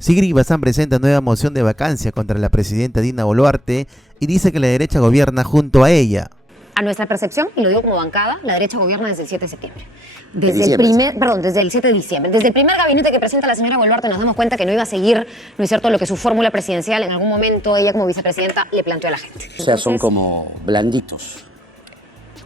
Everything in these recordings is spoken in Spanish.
Sigrid Bazán presenta nueva moción de vacancia contra la presidenta Dina Boluarte y dice que la derecha gobierna junto a ella. A nuestra percepción, y lo digo como bancada, la derecha gobierna desde el 7 de septiembre. Desde el 7 de diciembre. Desde el primer gabinete que presenta la señora Boluarte nos damos cuenta que no iba a seguir, ¿no es cierto?, lo que su fórmula presidencial en algún momento ella como vicepresidenta le planteó a la gente. O sea, son como blanditos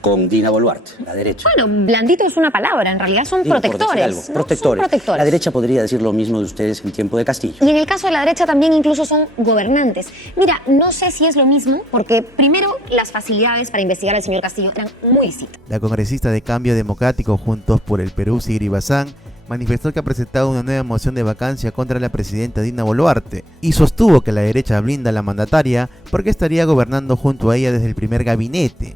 con Dina Boluarte, la derecha. Bueno, blandito es una palabra, en realidad son protectores. ¿No? Protectores. Son protectores. La derecha podría decir lo mismo de ustedes en tiempo de Castillo. Y en el caso de la derecha también incluso son gobernantes. Mira, no sé si es lo mismo, porque primero las facilidades para investigar al señor Castillo eran muy distintas. La congresista de Cambio Democrático Juntos por el Perú, Sigrid Bazán, manifestó que ha presentado una nueva moción de vacancia contra la presidenta Dina Boluarte y sostuvo que la derecha blinda a la mandataria porque estaría gobernando junto a ella desde el primer gabinete.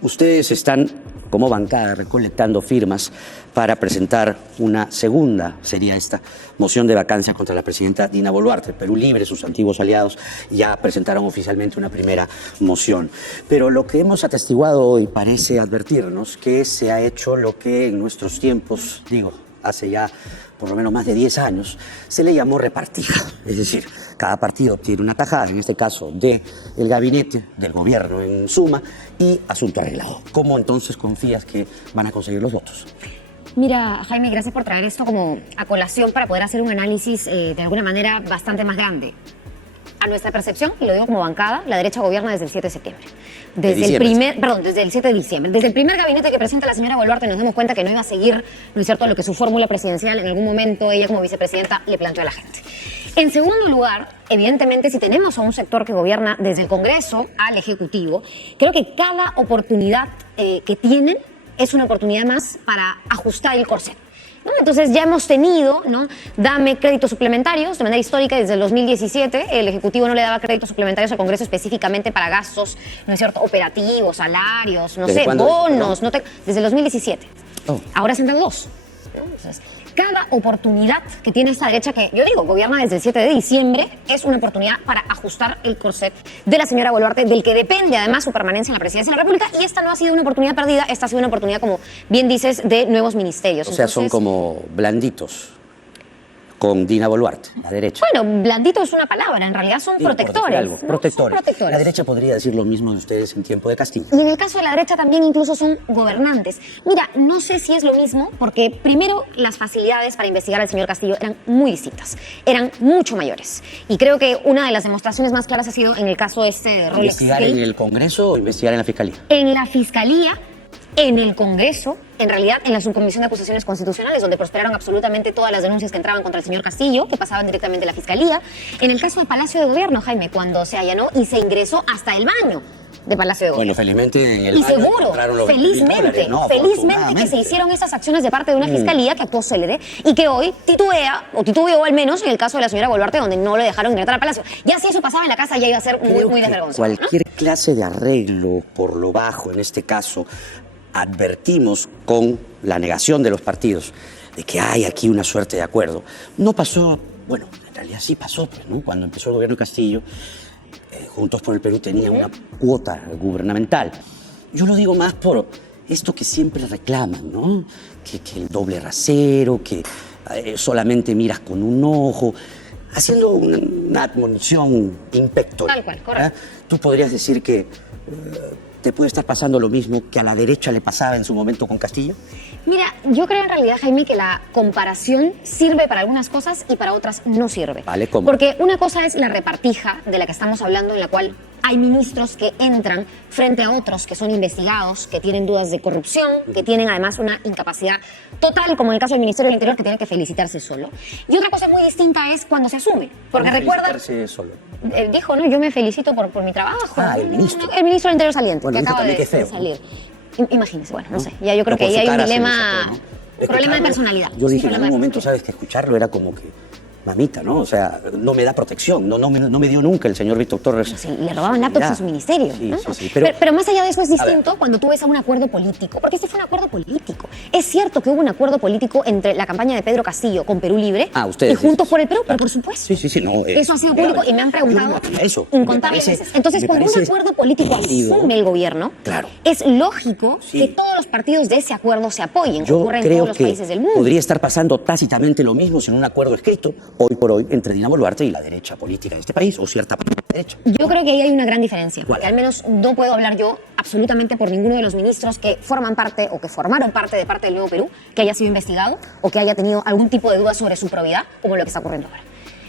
Ustedes están como bancada recolectando firmas para presentar una segunda, sería esta, moción de vacancia contra la presidenta Dina Boluarte. Perú Libre, sus antiguos aliados, ya presentaron oficialmente una primera moción. Pero lo que hemos atestiguado hoy parece advertirnos que se ha hecho lo que en nuestros tiempos, hace ya por lo menos más de 10 años, se le llamó repartija. Es decir, cada partido tiene una tajada, en este caso del gabinete, del gobierno en suma, y asunto arreglado. ¿Cómo entonces confías que van a conseguir los votos? Mira, Jaime, gracias por traer esto como a colación para poder hacer un análisis de alguna manera bastante más grande. A nuestra percepción, y lo digo como bancada, la derecha gobierna desde el 7 de septiembre. Desde el 7 de diciembre. Desde el primer gabinete que presenta la señora Boluarte nos damos cuenta que no iba a seguir, ¿no es cierto?, lo que su fórmula presidencial en algún momento ella como vicepresidenta le planteó a la gente. En segundo lugar, evidentemente, si tenemos a un sector que gobierna desde el Congreso al Ejecutivo, creo que cada oportunidad que tienen es una oportunidad más para ajustar el corset. ¿No? Entonces ya hemos tenido, ¿no?, dame créditos suplementarios de manera histórica desde el 2017. El Ejecutivo no le daba créditos suplementarios al Congreso específicamente para gastos, ¿no es cierto?, operativos, salarios, no sé, bonos. Desde el 2017. Ahora se han dado dos. ¿No? Entonces, cada oportunidad que tiene esta derecha, que yo digo, gobierna desde el 7 de diciembre, es una oportunidad para ajustar el corset de la señora Boluarte, del que depende además su permanencia en la presidencia de la República, y esta no ha sido una oportunidad perdida, esta ha sido una oportunidad, como bien dices, de nuevos ministerios. O sea, son como blanditos con Dina Boluarte, la derecha. Bueno, blandito es una palabra, en realidad son protectores. Protectores. La derecha podría decir lo mismo de ustedes en tiempo de Castillo. Y en el caso de la derecha también incluso son gobernantes. Mira, no sé si es lo mismo, porque primero las facilidades para investigar al señor Castillo eran muy distintas, eran mucho mayores. Y creo que una de las demostraciones más claras ha sido en el caso de Rolex. ¿Investigar en el Congreso o investigar en la Fiscalía? En la Fiscalía, en el Congreso, en realidad en la Subcomisión de Acusaciones Constitucionales, donde prosperaron absolutamente todas las denuncias que entraban contra el señor Castillo, que pasaban directamente a la Fiscalía. En el caso del Palacio de Gobierno, Jaime, cuando se allanó y se ingresó hasta el baño de Palacio de Gobierno. Bueno, felizmente en el y baño seguro, felizmente que se hicieron esas acciones de parte de una Fiscalía que actuó célere y que hoy titubeó al menos en el caso de la señora Boluarte, donde no le dejaron ingresar al Palacio. Ya si eso pasaba en la casa ya iba a ser muy desvergonzado. Cualquier clase de arreglo por lo bajo, en este caso, advertimos con la negación de los partidos de que hay aquí una suerte de acuerdo. No pasó, bueno, en realidad sí pasó, pues, ¿no? Cuando empezó el gobierno de Castillo, Juntos por el Perú tenía una cuota gubernamental. Yo lo digo más por esto que siempre reclaman, ¿no? Que el doble rasero, que solamente miras con un ojo, haciendo una admonición impectoral. Tal cual, correcto. Tú podrías decir que ¿te puede estar pasando lo mismo que a la derecha le pasaba en su momento con Castillo? Mira, yo creo en realidad, Jaime, que la comparación sirve para algunas cosas y para otras no sirve. Vale, ¿cómo? Porque una cosa es la repartija de la que estamos hablando, en la cual hay ministros que entran frente a otros que son investigados, que tienen dudas de corrupción, que tienen además una incapacidad total, como en el caso del Ministerio del Interior, que tiene que felicitarse solo. Y otra cosa muy distinta es cuando se asume. Porque recuerda... Felicitarse solo. Él dijo, no, yo me felicito por mi trabajo. El ministro. El ministro del Interior saliente, bueno, que acaba de salir. Imagínense, bueno, no sé, ya yo creo que ahí hay un dilema, problema de personalidad. Yo dije, en algún momento, sabes, que escucharlo era como que mamita, ¿no? O sea, no me da protección, no me dio nunca el señor Víctor Torres. Sí, le robaban laptops a su ministerio. Sí, ¿no? sí, pero más allá de eso es distinto cuando tú ves a un acuerdo político, porque este fue un acuerdo político. Es cierto que hubo un acuerdo político entre la campaña de Pedro Castillo con Perú Libre ustedes, y Juntos por el Perú, claro. pero por supuesto. Sí, no. Eso ha sido público y me han preguntado Eso, incontables veces. Entonces, cuando un acuerdo político asume el gobierno, claro, es lógico que todos los partidos de ese acuerdo se apoyen. Yo Ocurre en creo todos los que países del mundo. podría estar pasando tácitamente lo mismo sin un acuerdo escrito, hoy por hoy, entre Dina Boluarte y la derecha política de este país, o cierta parte de la derecha. Yo creo que ahí hay una gran diferencia, ¿Cuál? porque al menos no puedo hablar yo absolutamente por ninguno de los ministros que forman parte o que formaron parte del Nuevo Perú, que haya sido investigado o que haya tenido algún tipo de duda sobre su probidad, como lo que está ocurriendo ahora.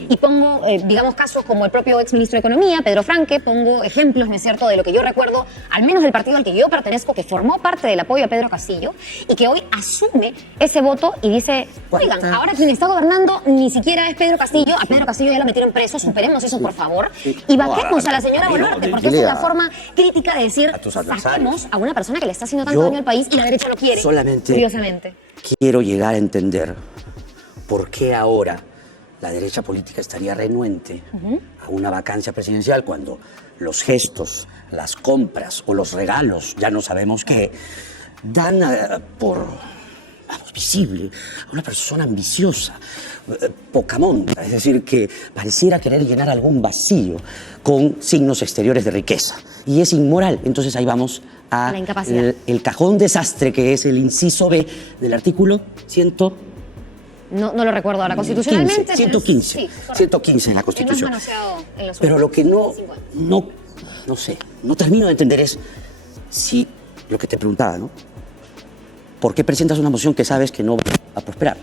Y pongo, digamos, casos como el propio exministro de Economía, Pedro Franque, pongo ejemplos, ¿no es cierto?, de lo que yo recuerdo, al menos del partido al que yo pertenezco, que formó parte del apoyo a Pedro Castillo y que hoy asume ese voto y dice, oigan, ahora quien está gobernando ni siquiera es Pedro Castillo, a Pedro Castillo ya lo metieron preso, superemos eso, por favor, y bajemos a la señora Boluarte, porque esa es la forma crítica de decir, saquemos a una persona que le está haciendo tanto daño al país y la derecha lo quiere, solamente curiosamente. Quiero llegar a entender por qué ahora la derecha política estaría renuente a una vacancia presidencial cuando los gestos, las compras o los regalos, ya no sabemos qué, dan por visible a una persona ambiciosa, poca monta, es decir, que pareciera querer llenar algún vacío con signos exteriores de riqueza. Y es inmoral. Entonces ahí vamos a la incapacidad. El cajón desastre, que es el inciso B del artículo 100. No lo recuerdo ahora, constitucionalmente. 115, sí, 115 en la Constitución. No es manoseado en los Pero lo que no últimos sé, no termino de entender es si lo que te preguntaba, ¿no? ¿Por qué presentas una moción que sabes que no va a prosperar?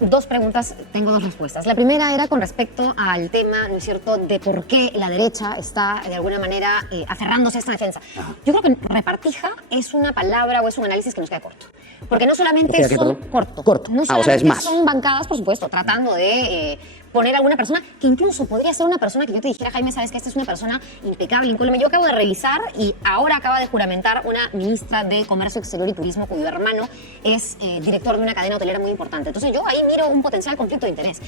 Dos preguntas, tengo dos respuestas. La primera era con respecto al tema, ¿no es cierto?, de por qué la derecha está de alguna manera aferrándose a esta defensa. Ajá. Yo creo que repartija es una palabra o es un análisis que nos queda corto. Porque no solamente son corto. No O sea, es solamente más. son bancadas, por supuesto, tratando de poner a alguna persona que incluso podría ser una persona que yo te dijera, Jaime, sabes que esta es una persona impecable, incólume. Yo acabo de revisar y ahora acaba de juramentar una ministra de Comercio Exterior y Turismo cuyo hermano es director de una cadena hotelera muy importante. Entonces yo ahí miro un potencial conflicto de interés.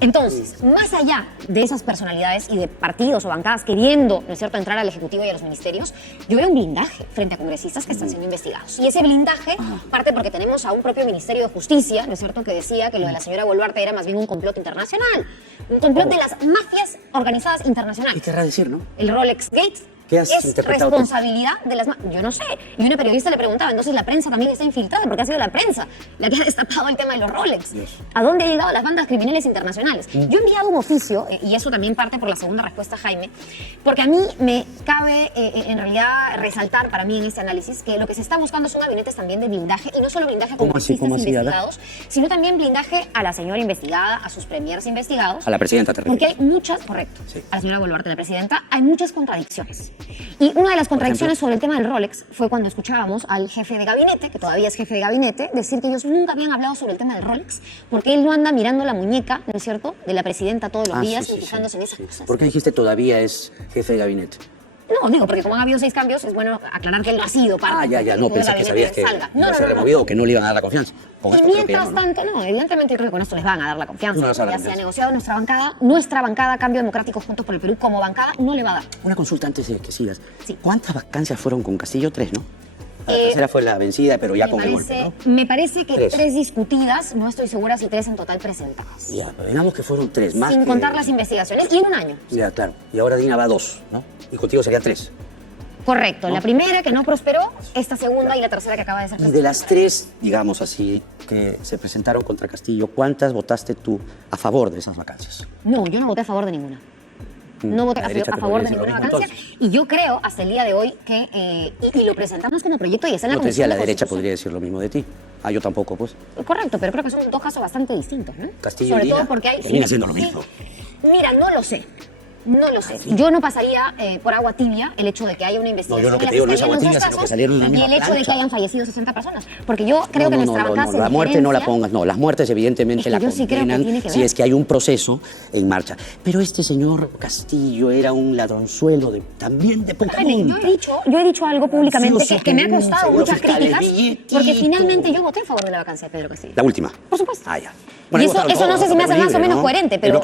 Entonces, más allá de esas personalidades y de partidos o bancadas queriendo, ¿no es cierto?, entrar al Ejecutivo y a los ministerios, yo veo un blindaje frente a congresistas que están siendo investigados. Y ese blindaje parte porque tenemos a un propio Ministerio de Justicia, ¿no es cierto?, que decía que lo de la señora Boluarte era más bien un complot internacional. Un complot de las mafias organizadas internacionales. ¿Qué querrá decir, no? El Rolex Gate ¿Qué has es interpretado tú? responsabilidad de las mafias. Yo no sé. Y una periodista le preguntaba, entonces la prensa también está infiltrada, porque ha sido la prensa la que ha destapado el tema de los Rolex. Dios. ¿A dónde han llegado las bandas criminales internacionales? Yo he enviado un oficio, y eso también parte por la segunda respuesta, Jaime, porque a mí me cabe, en realidad, resaltar para mí en este análisis que lo que se está buscando son gabinetes también de blindaje, y no solo blindaje a ¿Cómo así? congresistas ¿Cómo así? investigados, sino también blindaje a la señora investigada, a sus premiers investigados. A la presidenta, te Porque refieres. hay muchas, correcto, Sí. a la señora Boluarte, la presidenta, hay muchas contradicciones. Y una de las contradicciones sobre el tema del Rolex fue cuando escuchábamos al jefe de gabinete, que todavía es jefe de gabinete, decir que ellos nunca habían hablado sobre el tema del Rolex, porque él no anda mirando la muñeca, ¿no es cierto?, de la presidenta todos los días y fijándose en esas cosas. ¿Por qué dijiste todavía es jefe de gabinete? No, digo, porque como han habido 6 cambios, es bueno aclarar que él no ha sido parte Ya, no, del pensé que gabinete sabías que salga. iba a ser removido o que no le iban a dar la confianza. Con Y esto creo que mientras ya no, ¿no? tanto, no, evidentemente yo creo que con esto les van a dar la confianza. No le vas a dar la Ya se ha confianza. negociado nuestra bancada Cambio Democrático Juntos por el Perú, como bancada, no le va a dar. Una consulta antes de que sigas. Sí. ¿Cuántas vacancias fueron con Castillo? 3, ¿no? La tercera fue la vencida, pero ya con el golpe, ¿no? Me parece que 3. 3 discutidas, no estoy segura si 3 en total presentadas. Ya, pero digamos que fueron 3 más. Sin que- contar las investigaciones, y en un año. Ya, claro. Y ahora Dina va 2, ¿no? Y contigo serían 3. Correcto, la primera que no prosperó, esta segunda y la tercera que acaba de ser Y de las 3, digamos así, que se presentaron contra Castillo, ¿cuántas votaste tú a favor de esas vacancias? No, yo no voté a favor de ninguna. No voté La a derecha a te favor podría de decir lo ninguna mismo, vacancia. Y yo creo, hasta el día de hoy, que. Y lo presentamos como proyecto y está en la No te decía, Comisión la de derecha Constitución. podría decir lo mismo de ti. Ah, yo tampoco, pues. Correcto, pero creo que son 2 casos bastante distintos, ¿no? Castillo Sobre y todo Dina porque hay. termina siendo lo mismo. Mira, no lo sé. No lo sé. Yo no pasaría por agua tibia el hecho de que haya una investigación. yo lo que en la te digo no es Fiscalía agua en los tibia, dos sino que casos, salieron en la y misma el hecho de que plancha. hayan fallecido 60 personas. Porque yo creo que nuestra bancada se La muerte no la diferencia. pongas, no, las muertes evidentemente Es que la yo sí creo que condenan tiene que si ver. es que hay un proceso en marcha. Pero este señor Castillo era un ladronzuelo también de poca Jaime, monta. yo he dicho algo públicamente que me ha costado seguro muchas fiscales, críticas, billetito. porque finalmente yo voté a favor de la vacancia de Pedro Castillo. La última. Por supuesto. Ah, ya. Bueno, y eso no sé si me hace más o menos coherente, pero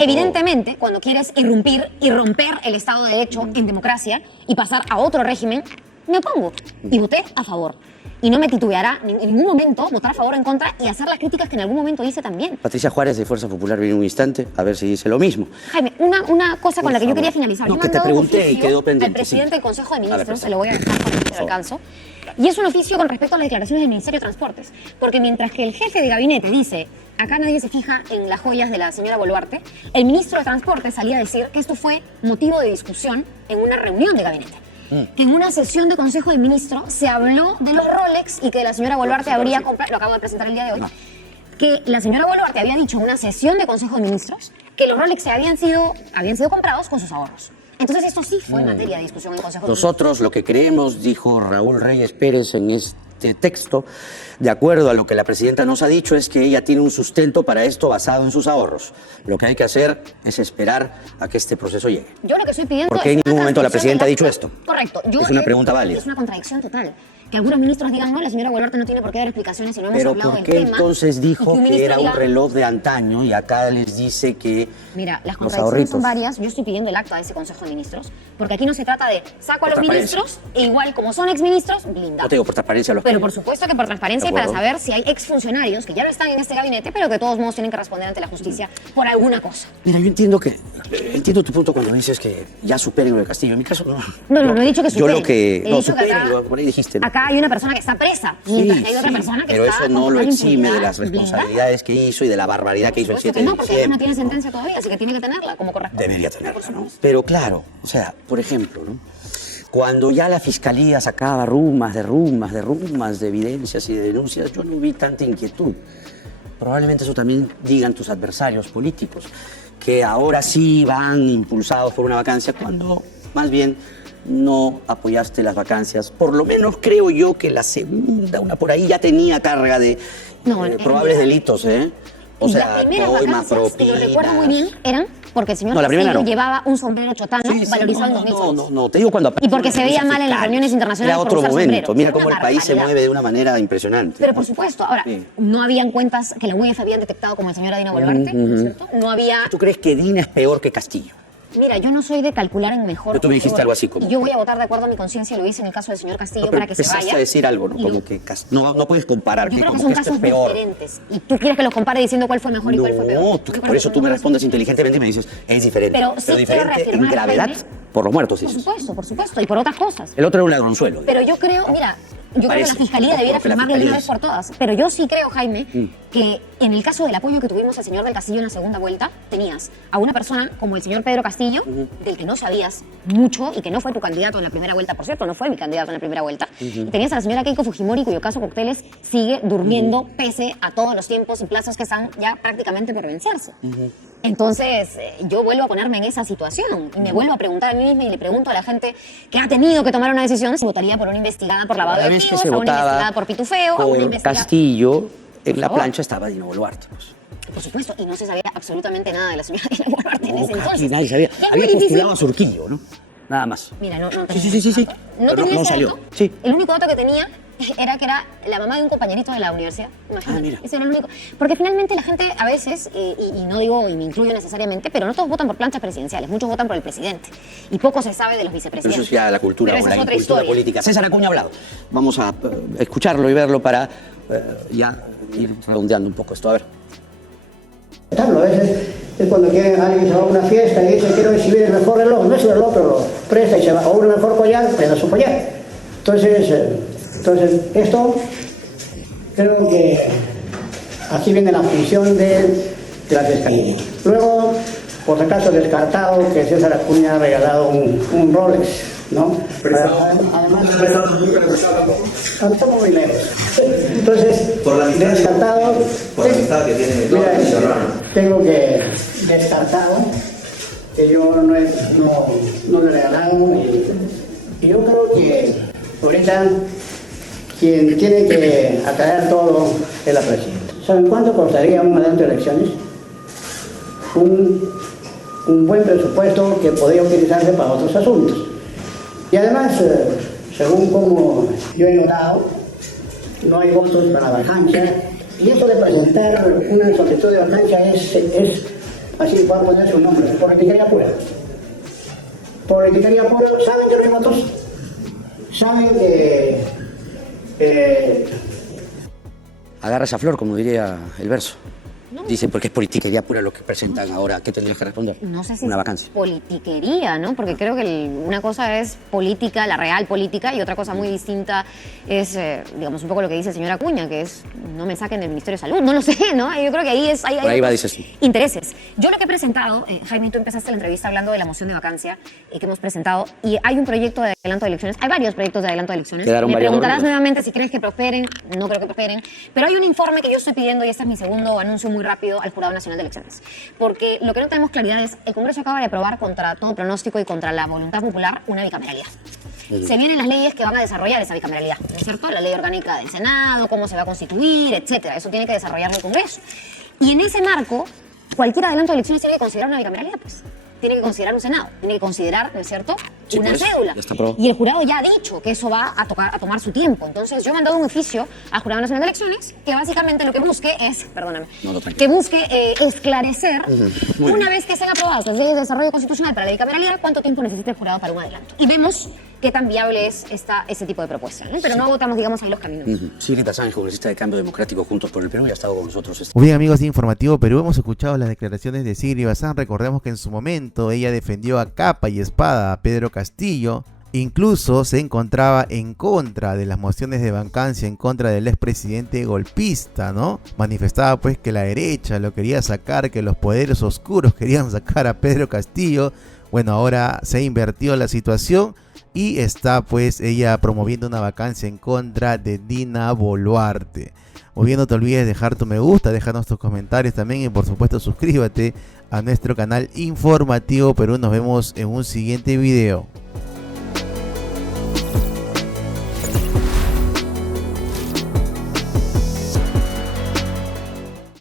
evidentemente cuando quieres irrumpir y romper el Estado de Derecho en democracia y pasar a otro régimen, me opongo. Y voté a favor. Y no me titubeará en ningún momento votar a favor o en contra y hacer las críticas que en algún momento hice también. Patricia Juárez de Fuerza Popular viene un instante a ver si dice lo mismo. Jaime, una cosa con la que yo quería finalizar. No, que te pregunté y quedó pendiente. Al presidente del Consejo de Ministros, se lo voy a dejar para que lo alcanzo. Y es un oficio con respecto a las declaraciones del Ministerio de Transportes. Porque mientras que el jefe de gabinete dice, acá nadie se fija en las joyas de la señora Boluarte, el ministro de Transportes salía a decir que esto fue motivo de discusión en una reunión de gabinete. Que en una sesión de Consejo de Ministros se habló de los Rolex y que la señora Boluarte habría comprado, lo acabo de presentar el día de hoy, que la señora Boluarte había dicho en una sesión de Consejo de Ministros que los Rolex habían sido comprados con sus ahorros. Entonces esto sí fue materia de discusión en Consejo de Ministros. Nosotros lo que creemos, dijo Raúl Reyes Pérez en este texto, de acuerdo a lo que la presidenta nos ha dicho, es que ella tiene un sustento para esto basado en sus ahorros. Lo que hay que hacer es esperar a que este proceso llegue. Yo lo que estoy pidiendo porque en ningún momento la presidenta ha dicho esto. Correcto. Es una pregunta válida. Es una contradicción total. Que algunos ministros digan, no, la señora Boluarte no tiene por qué dar explicaciones si no hemos Pero hablado ¿por del qué tema? entonces dijo que era diga, un reloj de antaño y acá les dice que mira, las los contradicciones ahorritos son varias. Yo estoy pidiendo el acta de ese Consejo de Ministros, porque aquí no se trata de saco a los ministros e igual como son exministros, blindado. No te digo por transparencia. Pero por supuesto que por transparencia y para saber si hay exfuncionarios que ya no están en este gabinete, pero que de todos modos tienen que responder ante la justicia por alguna cosa. Mira, yo entiendo tu punto cuando dices que ya superen lo de Castillo. En mi caso no. No he dicho que superen. Yo lo que... No, superen, por ahí dijiste. ¿No? Acá hay una persona que está presa, mientras que hay otra persona que pero está... eso no lo exime de las blindada. responsabilidades que hizo y de la barbaridad que hizo el 7 de No, porque ella no diciembre. tiene sentencia todavía, así que tiene que tenerla como corresponde. Debería tenerla, ¿no? Pero claro, o sea, por ejemplo, ¿no? Cuando ya la fiscalía sacaba rumas de evidencias y de denuncias, yo no vi tanta inquietud. Probablemente eso también digan tus adversarios políticos, que ahora sí van impulsados por una vacancia, cuando más bien no apoyaste las vacancias. Por lo menos creo yo que la segunda, una por ahí, ya tenía carga de probables delitos, ¿eh? O sea, las primeras vacancias, que yo recuerdo muy bien, eran porque el señor Castillo llevaba un sombrero chotano valorizado en 2000 soles. No, te digo cuando... Y porque se veía mal en las reuniones internacionales. Era otro momento. Mira cómo el país se mueve de una manera impresionante. Pero por supuesto, ahora, no habían cuentas que la UEF habían detectado como el señor Dina Boluarte, ¿no es cierto? No había... ¿Tú crees que Dina es peor que Castillo? Mira, yo no soy de calcular en mejor. Pero tú me dijiste algo así como... Y yo voy a votar de acuerdo a mi conciencia, lo hice en el caso del señor Castillo, para que se vaya. Empezaste a decir algo, ¿no? Como que no puedes comparar. Yo creo que son casos diferentes. Y tú quieres que los compare diciendo cuál fue mejor y cuál fue peor. No, por eso tú me respondes inteligentemente y me dices, es diferente. Pero sí diferente en gravedad por los muertos, dices. Por supuesto, y por otras cosas. El otro era un ladronzuelo. Pero yo creo, mira, yo creo que la Fiscalía debiera firmarle de una vez por todas. Pero yo sí creo, Jaime, que en el caso del apoyo que tuvimos al señor del Castillo en la segunda vuelta, tenías a una persona como el señor Pedro Castillo, del que no sabías mucho y que no fue tu candidato en la primera vuelta, por cierto, no fue mi candidato en la primera vuelta. Y tenías a la señora Keiko Fujimori, cuyo caso Cocteles sigue durmiendo pese a todos los tiempos y plazos que están ya prácticamente por vencerse. Entonces, yo vuelvo a ponerme en esa situación y me vuelvo a preguntar a mí misma y le pregunto a la gente que ha tenido que tomar una decisión si votaría por una investigada por lavado de activos, a una investigada por pitufeo, a una investigada... Castillo, en la plancha estaba Dina Boluarte. Por supuesto, y no se sabía absolutamente nada de la señora Dina Boluarte en ese entonces. Nadie sabía. Había postulado a Surquillo, ¿no? Nada más. Mira, no tenía. Sí. No tenía ese salió. dato. Sí. El único dato que tenía era que era la mamá de un compañerito de la universidad. Imagínate, mira. ese era el único. Porque finalmente la gente a veces, y no digo y me incluyo necesariamente, pero no todos votan por planchas presidenciales, muchos votan por el presidente. Y poco se sabe de los vicepresidentes. Pero eso es ya la cultura pero o la es otra cultura historia. política. César Acuña ha hablado. Vamos a escucharlo y verlo para ya ir redondeando un poco esto. A ver. A veces es cuando alguien se va a una fiesta y dice quiero recibir el mejor reloj, no es el reloj, pero lo presta y se va, o un mejor collar, presta su collar. Entonces esto creo que así viene la función de la Fiscalía. Luego, por si acaso descartado que César Acuña ha regalado un Rolex, ¿no? Estamos muy lejos. Entonces, por la amistad, descartado. Por la amistad que tiene Mira, Serrano. tengo que descartado que yo no le regalaron y yo creo que ahorita quien tiene que aclarar todo es la presidenta. ¿Saben cuánto costaría un adelanto de elecciones? Un buen presupuesto que podría utilizarse para otros asuntos. Y además, según como yo he notado, no hay votos para la vacancia Y eso de presentar una solicitud de vacancia es así, vamos a poner su nombre, politiquería pura. Politiquería pura. ¿Saben que no hay votos? ¿Saben que Agarra esa flor, como diría el verso. Dicen porque es politiquería pura lo que presentan ahora. ¿Qué tendrías que responder? No sé si una es vacancia. politiquería, ¿no? Porque creo que una cosa es política, la real política, y otra cosa muy distinta es, digamos, un poco lo que dice el señor Acuña, que es no me saquen del Ministerio de Salud. No lo sé, ¿no? Yo creo que ahí es... Por ahí va, dices tú. Intereses. Yo lo que he presentado, Jaime, tú empezaste la entrevista hablando de la moción de vacancia que hemos presentado, y hay un proyecto de adelanto de elecciones, hay varios proyectos de adelanto de elecciones. Quedaron Me varios preguntarás dormidos. nuevamente si crees que prosperen, no creo que prosperen, pero hay un informe que yo estoy pidiendo, y este es mi segundo anuncio muy rápido al Jurado Nacional de Elecciones. Porque lo que no tenemos claridad es, el Congreso acaba de aprobar contra todo pronóstico y contra la voluntad popular una bicameralidad. Se vienen las leyes que van a desarrollar esa bicameralidad, ¿no es cierto? La ley orgánica del Senado, cómo se va a constituir, etcétera. Eso tiene que desarrollarlo el Congreso. Y en ese marco, cualquier adelanto de elecciones tiene que considerar una bicameralidad, pues. Tiene que considerar un Senado, tiene que considerar, ¿no es cierto?, Sí, una por eso, cédula. ya está aprobado. Y el jurado ya ha dicho que eso va a tomar su tiempo. Entonces, yo he mandado un oficio al Jurado Nacional de Elecciones que básicamente lo que busque es, perdóname, No, tranquilo. que busque esclarecer, Muy una bien. vez que estén aprobadas las leyes de desarrollo constitucional para la bicameralidad, cuánto tiempo necesita el jurado para un adelanto. Y vemos qué tan viable es ese tipo de propuesta, ¿no? Pero no agotamos, digamos, ahí los caminos. Sigrid Bazán, congresista de Cambio Democrático Juntos por el Perú, ya ha estado con nosotros. Muy bien, amigos de Informativo Perú, hemos escuchado las declaraciones de Sigrid Bazán. Recordemos que en su momento ella defendió a capa y espada a Pedro Castillo. Incluso se encontraba en contra de las mociones de vacancia en contra del expresidente golpista, ¿no? Manifestaba pues que la derecha lo quería sacar, que los poderes oscuros querían sacar a Pedro Castillo. Bueno, ahora se ha invertido la situación y está pues ella promoviendo una vacancia en contra de Dina Boluarte. Muy bien, no te olvides de dejar tu me gusta, déjanos tus comentarios también y por supuesto suscríbete a nuestro canal Informativo Perú. Nos vemos en un siguiente video.